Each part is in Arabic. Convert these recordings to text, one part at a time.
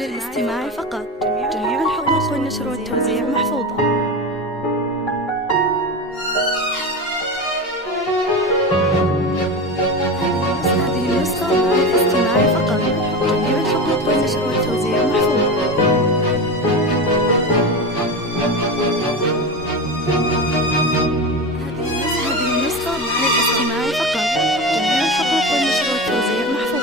للاستماع فقط. جميع الحقوق والنشر والتوزيع محفوظة. هذه النسخة للاستماع فقط. جميع الحقوق والنشر والتوزيع محفوظة. هذه النسخة للاستماع فقط. جميع الحقوق والنشر والتوزيع محفوظة.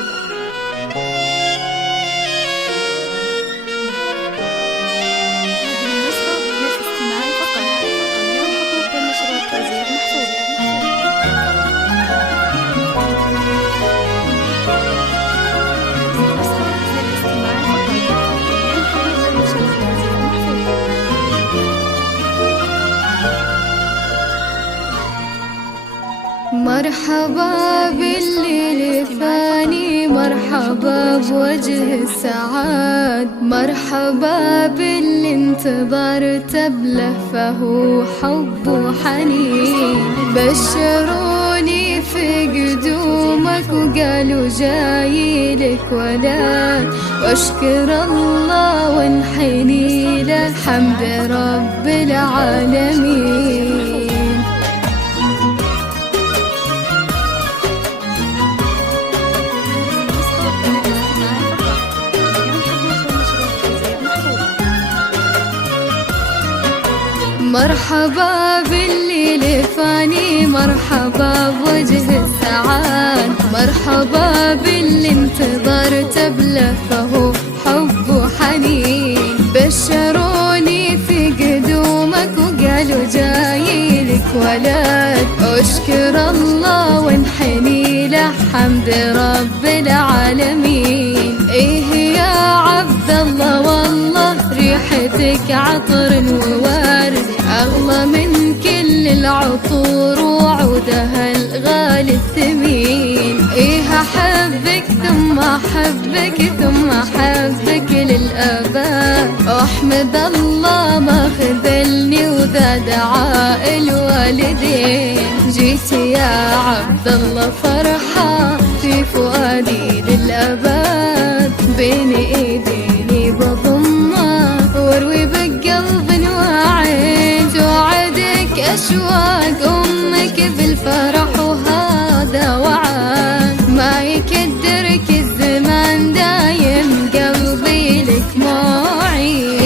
مرحبا بالليل فاني، مرحبا بوجه السعاد، مرحبا باللي انتظرت بلهفه حب وحنين. بشروني في قدومك وقالوا جاي لك ولد، واشكر الله وانحني له حمد رب العالمين. مرحبا بالليل فاني، مرحبا بوجه السعاد، مرحبا باللي انتظرت بلهفه حب وحنين. بشروني في قدومك وقالوا جاي لك ولد، اشكر الله وانحني له حمد رب العالمين. ايه يا عبد الله والله ريحتك عطر وورد، أغلى من كل العطور وعودها الغالي الثمين. إيه أحبك ثم أحبك ثم أحبك للأبد، وأحمد الله ما خذلني وذا دعاء الوالدين. جيت يا عبد الله فرحة في فؤادي للأبد، بين إيديني بضمك واروي بقلب وعين. توعدك أشواق أمك بالفرح وهذا وعد، ما يكدرك الزمان دايم قلبي لك معين.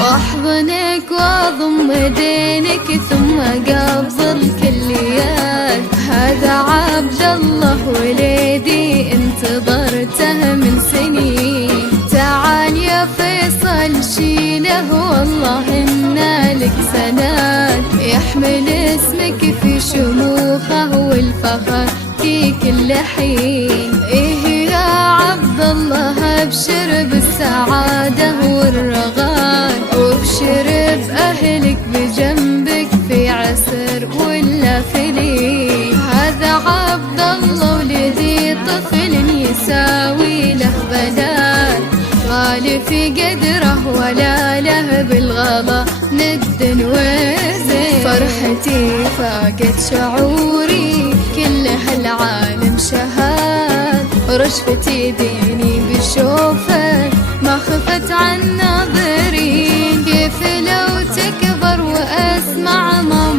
أحضنك وأضم دينك ثم قبل كليات. هذا عبد الله وليدي انتظرته من سنين. تعال يا فيصل شيله والله إن لك سند، يحمل اسمك في شموخه والفخر في كل حين. إيه يا عبد الله أبشر بالسعادة والرغد، وابشر بأهلك بجنبك في عسر ولا فلين. هذا عبد الله ولدي طفل يساوي له بدال، غالي في قدره ولا له بالغلا ند وزين. فرحتي فاقت شعوري كل هالعالم شهاد، رشفتي ديني بشوفك ما خفت عن ناظرين. كيف لو تكبر واسمع ما